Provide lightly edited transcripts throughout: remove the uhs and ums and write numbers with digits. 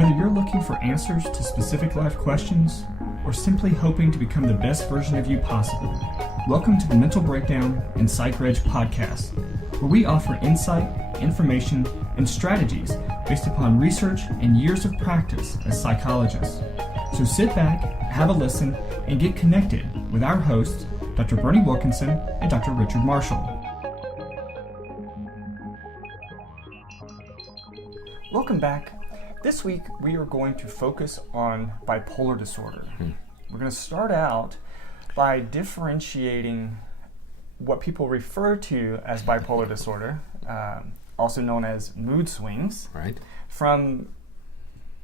Whether you're looking for answers to specific life questions or simply hoping to become the best version of you possible, welcome to the Mental Breakdown and Psychreg podcast, where we offer insight, information, and strategies based upon research and years of practice as psychologists. So sit back, have a listen, and get connected with our hosts, Dr. Berney Wilkinson and Dr. Richard Marshall. Welcome back. This week we are going to focus on bipolar disorder. We're going to start out by differentiating what people refer to as bipolar disorder, also known as mood swings, right, from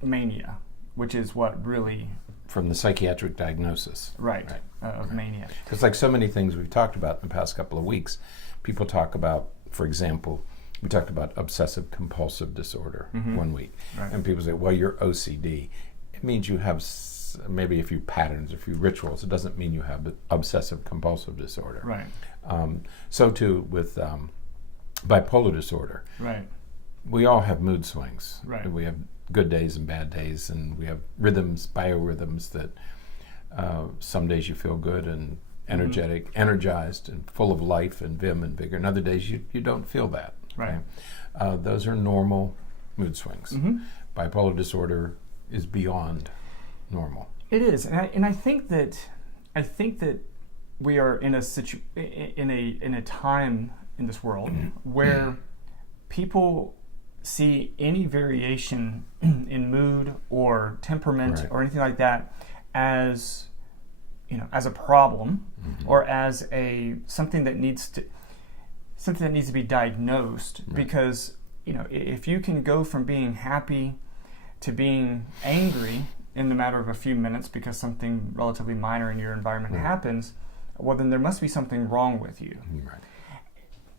mania, which is what really... From the psychiatric diagnosis. Right. Of mania. It's like so many things we've talked about in the past couple of weeks. People talk about, for example, we talked about obsessive compulsive disorder 1 week. Right. And people say, well, you're OCD. It means you have maybe a few patterns, a few rituals. It doesn't mean you have obsessive compulsive disorder. Right. So too with bipolar disorder. Right. We all have mood swings. Right. We have good days and bad days, and we have rhythms, biorhythms that some days you feel good and energetic, energized and full of life and vim and vigor, and other days you don't feel that. Right. Okay? Those are normal mood swings. Bipolar disorder is beyond normal. It is, and I think that we are in a in a time in this world where people see any variation in mood or temperament or anything like that as a problem or as something that needs to be diagnosed, because if you can go from being happy to being angry in the matter of a few minutes because something relatively minor in your environment happens, well, then there must be something wrong with you. Right.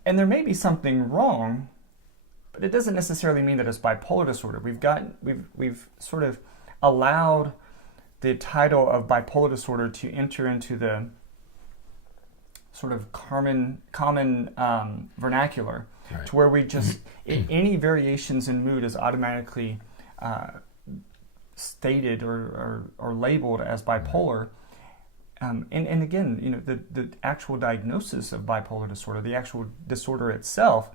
And there may be something wrong, but it doesn't necessarily mean that it's bipolar disorder. We've sort of allowed the title of bipolar disorder to enter into the sort of common vernacular, to where we just any variations in mood is automatically stated or labeled as bipolar. And again, the actual diagnosis of bipolar disorder, the actual disorder itself,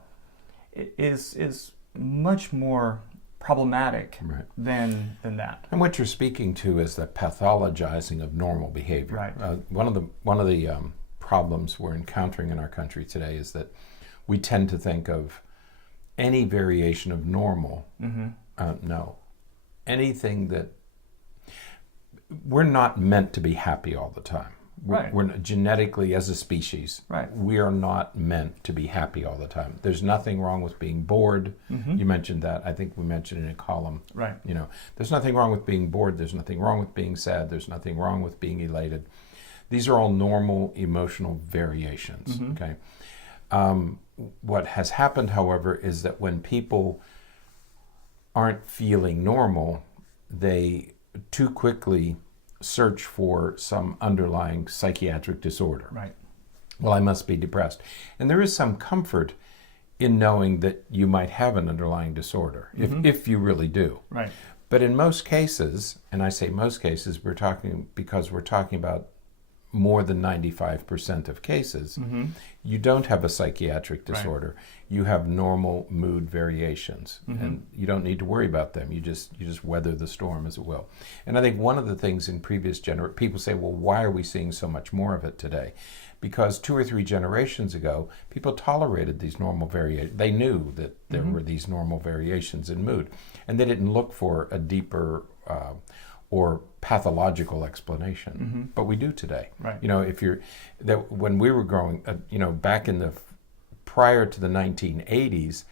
is much more problematic than that. And what you're speaking to is the pathologizing of normal behavior. Right. One of the problems we're encountering in our country today is that we tend to think of any variation of normal. Anything that we're not meant to be happy all the time. We're genetically, as a species, we are not meant to be happy all the time. There's nothing wrong with being bored. You mentioned that. I think we mentioned it in a column. Right. There's nothing wrong with being bored. There's nothing wrong with being sad. There's nothing wrong with being elated. These are all normal emotional variations. Okay. What has happened, however, is that when people aren't feeling normal, they too quickly search for some underlying psychiatric disorder. Right. Well, I must be depressed. And there is some comfort in knowing that you might have an underlying disorder, if you really do. Right. But in most cases, and I say most cases, we're talking about more than 95% of cases, you don't have a psychiatric disorder. You have normal mood variations, and you don't need to worry about them. You just weather the storm, as it will. And I think one of the things in previous people say, well, why are we seeing so much more of it today? Because 2 or 3 generations ago, people tolerated these normal variations. They knew that there were these normal variations in mood, and they didn't look for a deeper or pathological explanation, but we do today. Right. When we were growing, back in prior to the 1980s,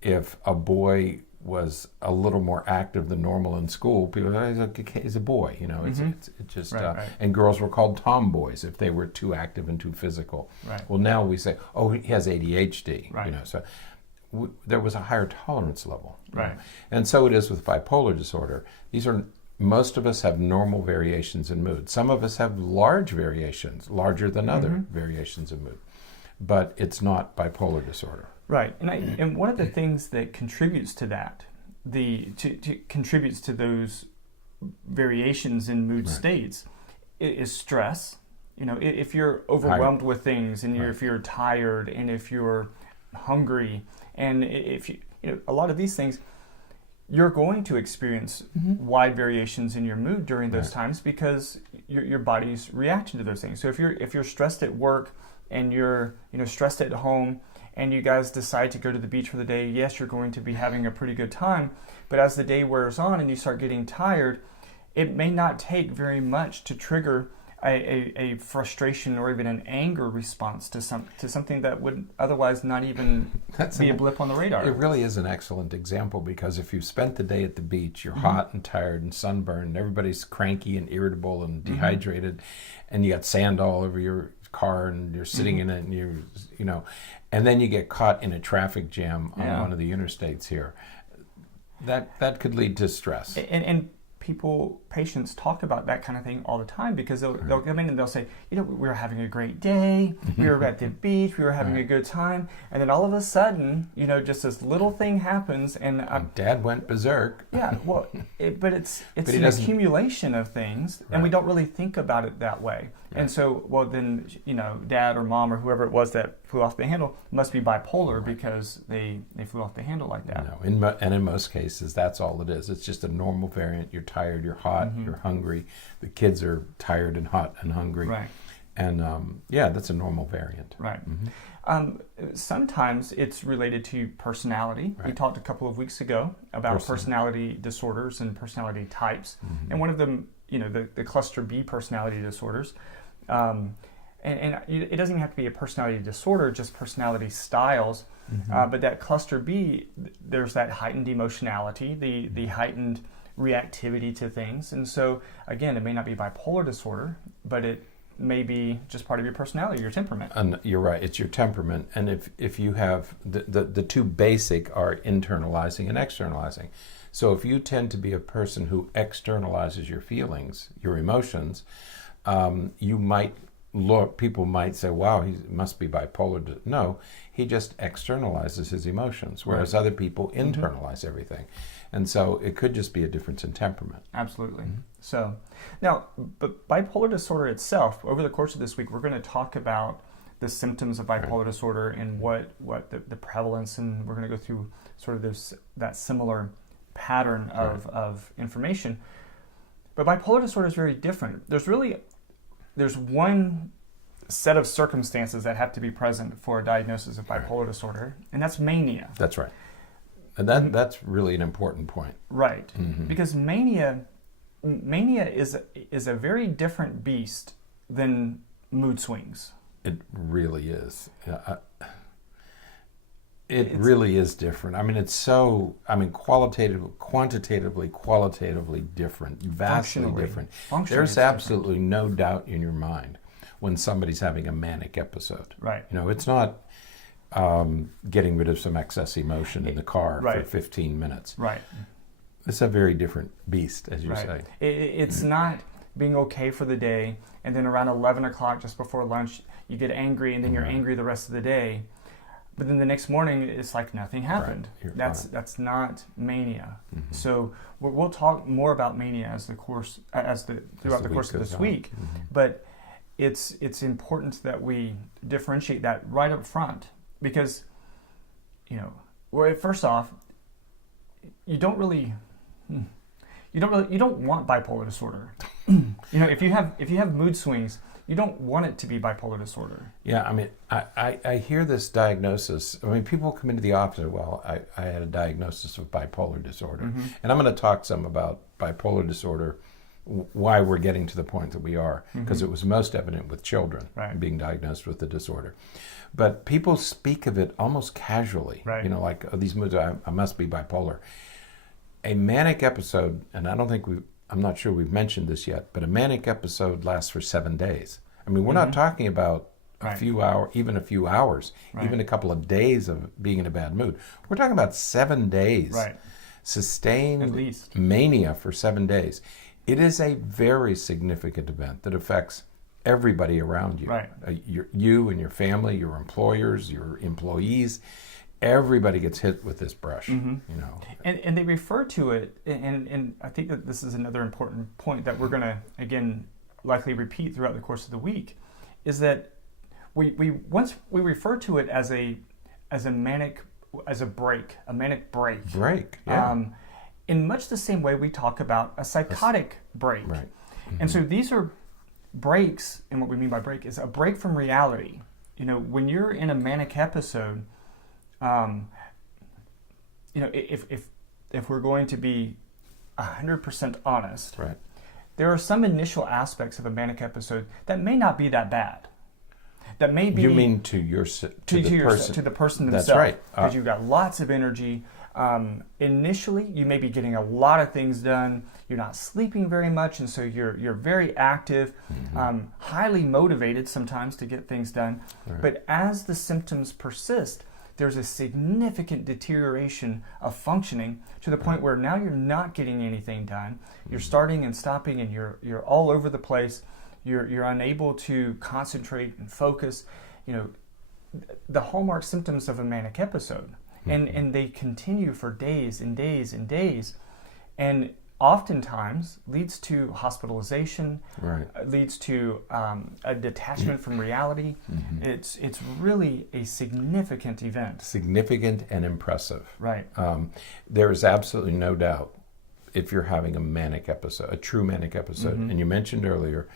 if a boy was a little more active than normal in school, people were he's a boy, it's just, and girls were called tomboys if they were too active and too physical. Right. Well, now we say, oh, he has ADHD, right. So there was a higher tolerance level. Right. And so it is with bipolar disorder. Most of us have normal variations in mood. Some of us have large variations, larger than other variations of mood. But it's not bipolar disorder. Right. And one of the things that contributes to that contributes to those variations in mood states is stress. If you're overwhelmed with things, and if you're tired, and if you're hungry, and if a lot of these things, you're going to experience wide variations in your mood during those times, because your body's reaction to those things. So if you're stressed at work, and you're stressed at home, and you guys decide to go to the beach for the day, yes, you're going to be having a pretty good time. But as the day wears on and you start getting tired, it may not take very much to trigger a frustration or even an anger response to something that would otherwise not even be a blip on the radar. It really is an excellent example, because if you spent the day at the beach, you're hot and tired and sunburned, everybody's cranky and irritable and dehydrated, and you got sand all over your car, and you're sitting in it, and and then you get caught in a traffic jam on one of the interstates here. That could lead to stress. And patients talk about that kind of thing all the time, because they'll come in and they'll say, we were having a great day, we were at the beach, we were having a good time, and then all of a sudden, just this little thing happens, and Dad went berserk. Yeah, well, but it's an accumulation of things, and we don't really think about it that way. Right. And so, well, then, Dad or Mom or whoever it was that flew off the handle must be bipolar, because they flew off the handle like that. No, in most cases, that's all it is. It's just a normal variant. You're tired, you're hot, you're hungry. The kids are tired and hot and hungry. Right. And that's a normal variant. Right. Sometimes it's related to personality. Right. We talked a couple of weeks ago about personality disorders and personality types. And one of them, the cluster B personality disorders. And it doesn't even have to be a personality disorder, just personality styles. But that cluster B, there's that heightened emotionality, the heightened reactivity to things. And so, again, it may not be bipolar disorder, but it may be just part of your personality, your temperament. And you're right, it's your temperament. And if you have, the two basic are internalizing and externalizing. So if you tend to be a person who externalizes your feelings, your emotions, people might say, wow, he must be bipolar. No, he just externalizes his emotions, whereas other people internalize everything. And so it could just be a difference in temperament. Absolutely. So now, but bipolar disorder itself, over the course of this week, we're going to talk about the symptoms of bipolar disorder and what the prevalence, and we're going to go through sort of that similar pattern of information. But bipolar disorder is very different. There's one set of circumstances that have to be present for a diagnosis of bipolar disorder, and that's mania. That's right. And that's really an important point. Right. Because mania is a very different beast than mood swings. It really is. It really is different. I mean, quantitatively, qualitatively different, vastly different. There's absolutely no doubt in your mind when somebody's having a manic episode. Right. It's not getting rid of some excess emotion in the car for 15 minutes. Right. It's a very different beast, as you say. It's not being okay for the day, and then around 11 o'clock, just before lunch, you get angry, and then you're angry the rest of the day. But then the next morning, it's like nothing happened. Right. That's not mania. So we'll talk more about mania throughout the course of this week. But it's important that we differentiate that right up front, because first off, you don't want bipolar disorder. If you have mood swings, you don't want it to be bipolar disorder. Yeah, I mean, I hear this diagnosis. I mean, people come into the office and, well, I had a diagnosis of bipolar disorder. And I'm going to talk some about bipolar disorder, why we're getting to the point that we are, because it was most evident with children being diagnosed with the disorder. But people speak of it almost casually, like, oh, these moods, I must be bipolar. A manic episode, and I'm not sure we've mentioned this yet, but a manic episode lasts for 7 days. I mean, we're not talking about a few hours, even even a couple of days of being in a bad mood. We're talking about 7 days. Sustained at least mania for 7 days. It is a very significant event that affects everybody around you. You and your family, your employers, your employees. everybody gets hit with this brush, And they refer to it, and I think that this is another important point that we're going to, again, likely repeat throughout the course of the week, is that once we refer to it as a manic break. Break, yeah. In much the same way we talk about a psychotic break. Right. And so these are breaks, and what we mean by break is a break from reality. When you're in a manic episode, if we're going to be 100% honest, right, there are some initial aspects of a manic episode that may not be that bad. That may be. You mean to the person themselves? That's right. Because you've got lots of energy. Initially, you may be getting a lot of things done. You're not sleeping very much, and so you're very active, highly motivated sometimes to get things done. Right. But as the symptoms persist, there's a significant deterioration of functioning to the point where now you're not getting anything done. You're starting and stopping, and you're all over the place. You're unable to concentrate and focus. The hallmark symptoms of a manic episode. And they continue for days and days and days, and oftentimes leads to hospitalization, right, leads to a detachment from reality. It's really a significant event. Significant and impressive. Right. There is absolutely no doubt if you're having a manic episode, a true manic episode, and you mentioned earlier,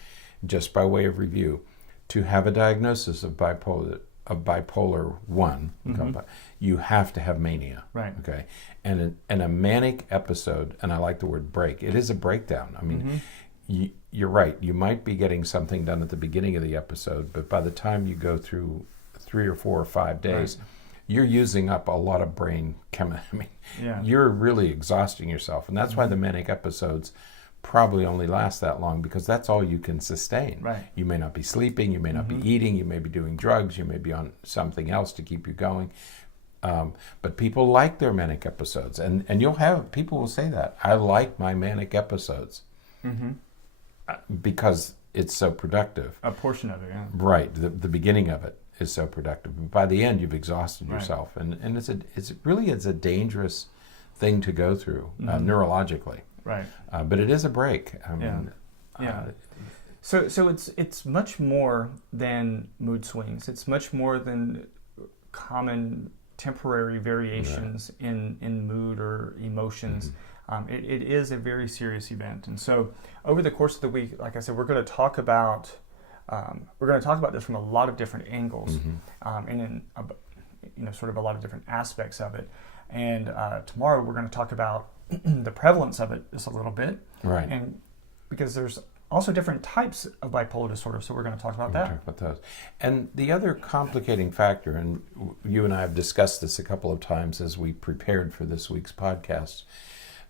just by way of review, to have a diagnosis of bipolar 1, you have to have mania. Right. Okay. And a manic episode, and I like the word break, it is a breakdown. I mean, you're right. You might be getting something done at the beginning of the episode, but by the time you go through 3 or 4 or 5 days, you're using up a lot of brain chemistry. I mean, you're really exhausting yourself. And that's why the manic episodes probably only last that long, because that's all you can sustain. Right. You may not be sleeping, you may not be eating, you may be doing drugs, you may be on something else to keep you going. But people like their manic episodes, and you'll have people will say that I like my manic episodes because it's so productive. A portion of it, yeah. Right. The beginning of it is so productive. But by the end, you've exhausted yourself, and it's really a dangerous thing to go through neurologically. Right. But it is a break. I mean, So it's much more than mood swings. It's much more than common temporary variations in mood or emotions. It is a very serious event. And so over the course of the week, like I said, we're going to talk about this from a lot of different angles, and in sort of a lot of different aspects of it. And tomorrow we're going to talk about the prevalence of it just a little bit, right? And because there's also different types of bipolar disorder, so we're going to talk about that. Talk about those. And the other complicating factor, and you and I have discussed this a couple of times as we prepared for this week's podcast.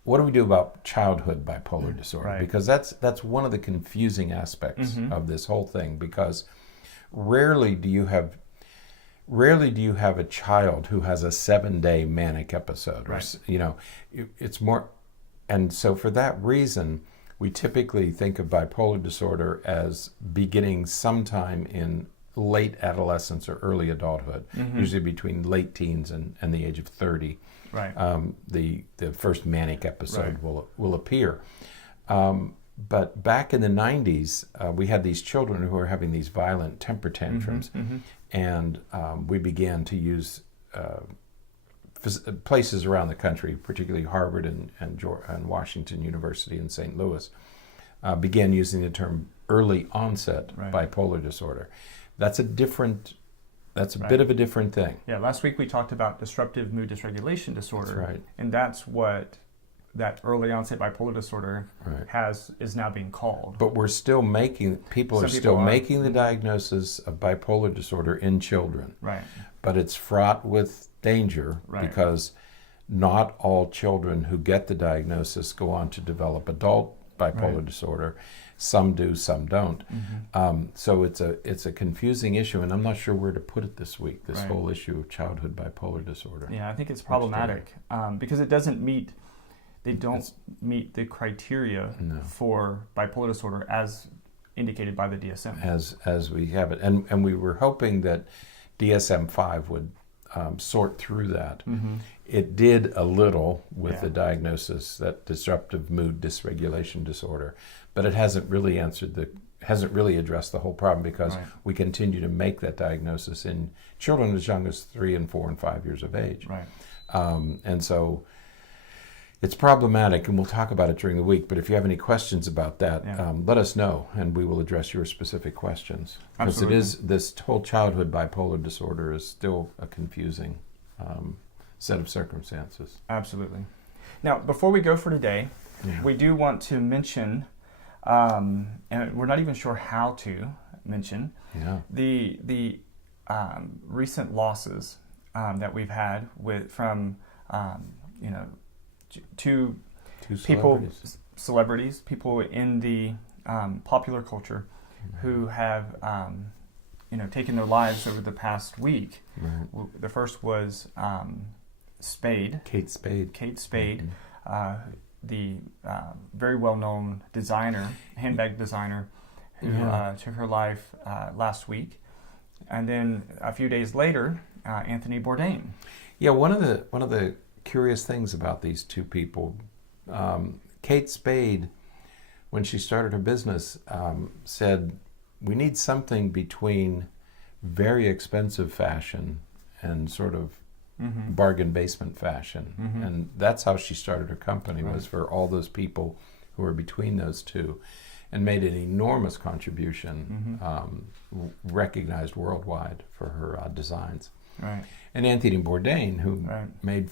What do we do about childhood bipolar disorder? Right. Because that's one of the confusing aspects of this whole thing. Because rarely do you have a child who has a 7-day manic episode. Right. It's more, and so for that reason, we typically think of bipolar disorder as beginning sometime in late adolescence or early adulthood, usually between late teens and the age of 30. Right. The first manic episode will appear. But back in the 90s, we had these children who were having these violent temper tantrums, and we began to use places around the country, particularly Harvard and Washington University in St. Louis, began using the term early onset bipolar disorder. That's a bit of a different thing. Yeah, last week we talked about disruptive mood dysregulation disorder. That's right. And that's what that early onset bipolar disorder is now being called. But we're still people are still making the diagnosis of bipolar disorder in children. Right. But it's fraught with danger because not all children who get the diagnosis go on to develop adult bipolar disorder. Some do, some don't. So it's a confusing issue, and I'm not sure where to put it this week, this whole issue of childhood bipolar disorder. Yeah, I think it's problematic because it doesn't meet the criteria for bipolar disorder as indicated by the DSM. As we have it. And we were hoping that DSM-5 would sort through that. Mm-hmm. It did a little with Yeah. the diagnosis, that disruptive mood dysregulation disorder, but it hasn't really addressed the whole problem, because Right. we continue to make that diagnosis in children as young as 3 and 4 and 5 years of age. Right. And so it's problematic, and we'll talk about it during the week, but if you have any questions about that, Yeah. let us know, and we will address your specific questions. Because Absolutely. this whole childhood bipolar disorder is still a confusing set of circumstances. Absolutely. Now, before we go for today, Yeah. we do want to mention, and we're not even sure how to mention, Yeah. the recent losses that we've had from two people, celebrities, people in the popular culture who have taken their lives over the past week. Right. The first was Kate Spade. Kate Spade, Mm-hmm. the very well-known designer, handbag designer, who Yeah. took her life last week. And then a few days later, Anthony Bourdain. Yeah, one of the curious things about these two people, Kate Spade, when she started her business, said, we need something between very expensive fashion and sort of Mm-hmm. bargain basement fashion. Mm-hmm. And that's how she started her company, Right. was for all those people who were between those two, and made an enormous contribution, recognized worldwide for her designs. Right. And Anthony Bourdain, who Right. made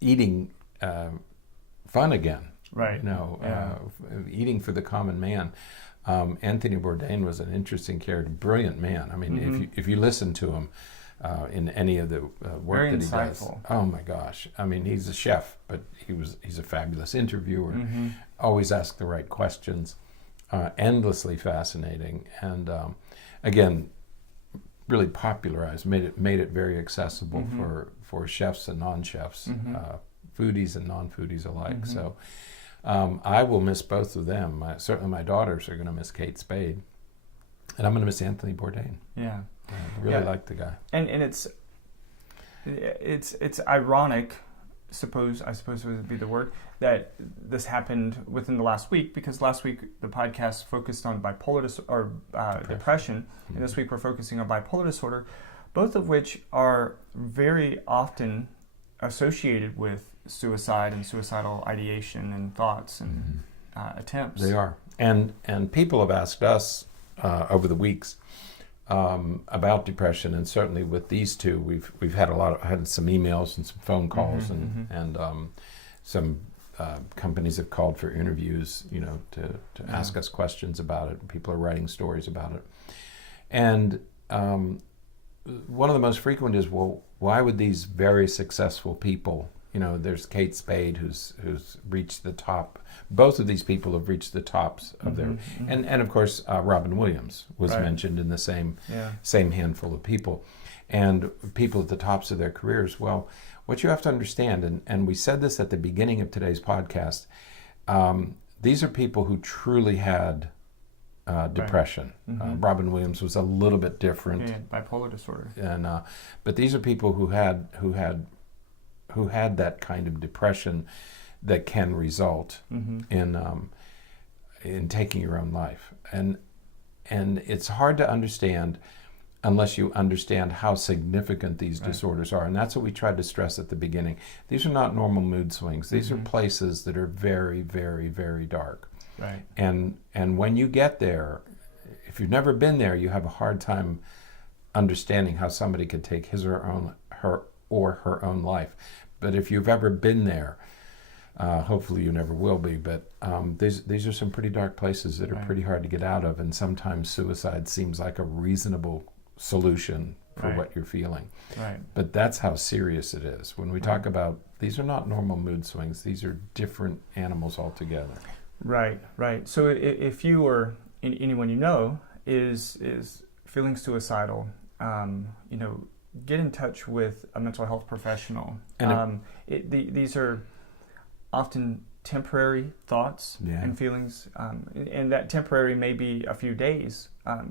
eating fun again. Right. Yeah. Eating for the common man. Anthony Bourdain was an interesting character, brilliant man. I mean, Mm-hmm. if you listen to him in any of the work Very that he does, insightful. oh my gosh! I mean, he's a chef, but he's a fabulous interviewer. Mm-hmm. Always ask the right questions. Endlessly fascinating, and again, really popularized, made it very accessible Mm-hmm. for chefs and non-chefs, Mm-hmm. foodies and non-foodies alike. Mm-hmm. So I will miss both of them. Certainly my daughters are going to miss Kate Spade, and I'm going to miss Anthony Bourdain. Yeah. I really like the guy. And it's ironic, I suppose would be the word, that this happened within the last week, because last week the podcast focused on depression, and this week we're focusing on bipolar disorder, both of which are very often associated with suicide and suicidal ideation and thoughts and attempts. They are, and people have asked us over the weeks about depression, and certainly with these two, we've had had some emails and some phone calls, and some companies have called for interviews, to ask us questions about it. People are writing stories about it, and one of the most frequent is, well, why would these very successful people? There's Kate Spade, who's reached the top. Both of these people have reached the tops of their, and of course Robin Williams was Right. mentioned in the same handful of people, and people at the tops of their careers. Well, what you have to understand, and we said this at the beginning of today's podcast, these are people who truly had depression. Robin Williams was a little bit different, bipolar disorder. and but these are people who had that kind of depression that can result in taking your own life, and it's hard to understand unless you understand how significant these disorders are, and that's what we tried to stress at the beginning. These are not normal mood swings. These are places that are very, very, very dark. Right. And when you get there, if you've never been there, you have a hard time understanding how somebody could take his or her own life. But if you've ever been there, hopefully you never will be, but these are some pretty dark places that are pretty hard to get out of, and sometimes suicide seems like a reasonable solution for what you're feeling. Right. But that's how serious it is. When we talk about, these are not normal mood swings, these are different animals altogether. Right. So if you or anyone you know is feeling suicidal, get in touch with a mental health professional. And these are often temporary thoughts and feelings, and that temporary may be a few days, a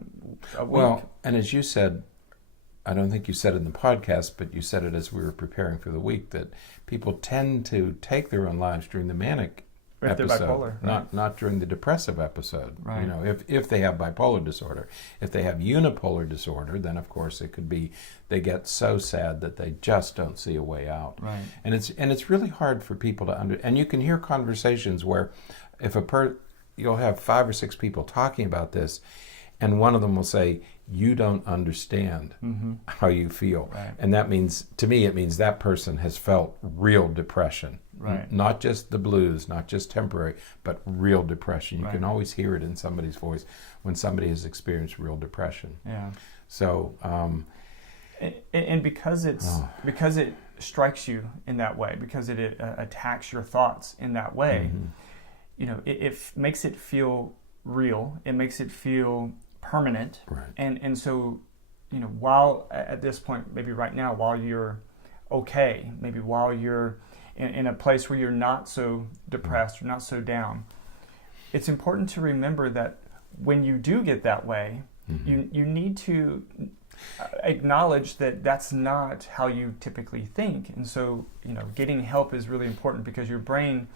week. Well, and as you said, I don't think you said it in the podcast, but you said it as we were preparing for the week, that people tend to take their own lives during the manic if episode, they're bipolar, right? not during the depressive episode. Right. You know, if they have bipolar disorder. If they have unipolar disorder, then of course it could be they get so sad that they just don't see a way out. Right. And it's really hard for people to and you can hear conversations where if you'll have 5 or 6 people talking about this, and one of them will say, "You don't understand how you feel." Right. And that means, to me, it means that person has felt real depression. Right. Not just the blues, not just temporary, but real depression. You Right. can always hear it in somebody's voice when somebody has experienced real depression. Yeah. So, and because because it strikes you in that way, because it attacks your thoughts in that way, you know, it makes it feel real. It makes it feel permanent. Right. And so, you know, while at this point, maybe right now, while you're okay, maybe while you're in a place where you're not so depressed or not so down, it's important to remember that when you do get that way, you need to acknowledge that that's not how you typically think. And so, you know, getting help is really important, because your brain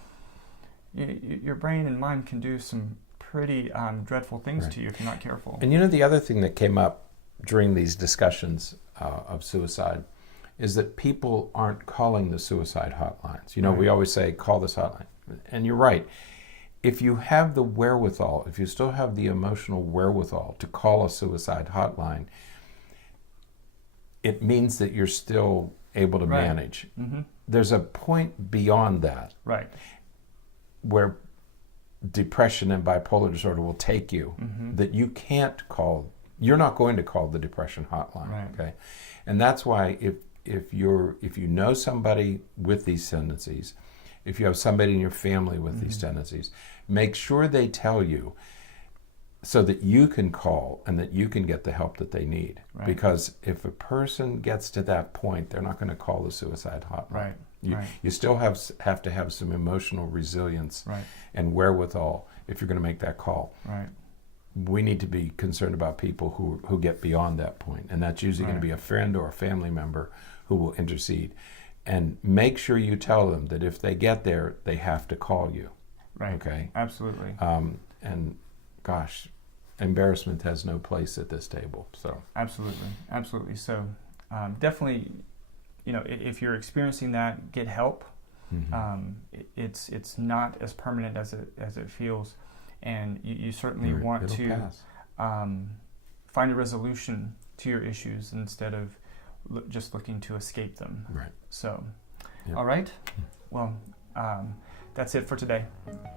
and mind can do some pretty dreadful things to you if you're not careful. And you know, the other thing that came up during these discussions of suicide is that people aren't calling the suicide hotlines. You know, we always say, call this hotline. And you're right. If you have the wherewithal, if you still have the emotional wherewithal to call a suicide hotline, it means that you're still able to manage. There's a point beyond that where depression and bipolar disorder will take you that you can't call. You're not going to call the depression hotline. Okay, and that's why if you know somebody with these tendencies, if you have somebody in your family with these tendencies, make sure they tell you, so that you can call and that you can get the help that they need. Because if a person gets to that point, they're not going to call the suicide hotline. You still have to have some emotional resilience and wherewithal if you're going to make that call. We need to be concerned about people who get beyond that point, and that's usually going to be a friend or a family member who will intercede. And make sure you tell them that if they get there, they have to call you. Okay? Absolutely. And gosh, embarrassment has no place at this table. So absolutely. So definitely, you know, if you're experiencing that, get help. It's not as permanent as it feels, and you certainly want to find a resolution to your issues instead of just looking to escape them. So, all right. Well, that's it for today.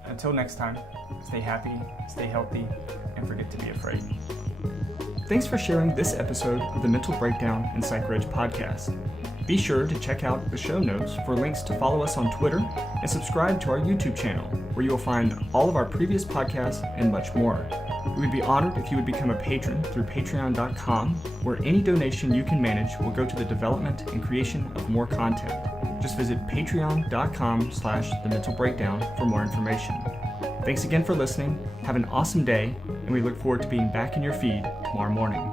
Until next time, stay happy, stay healthy, and forget to be afraid. Thanks for sharing this episode of the Mental Breakdown and Psychreg podcast. Be sure to check out the show notes for links to follow us on Twitter and subscribe to our YouTube channel, where you will find all of our previous podcasts and much more. We would be honored if you would become a patron through patreon.com, where any donation you can manage will go to the development and creation of more content. Just visit patreon.com/thementalbreakdown for more information. Thanks again for listening. Have an awesome day, and we look forward to being back in your feed tomorrow morning.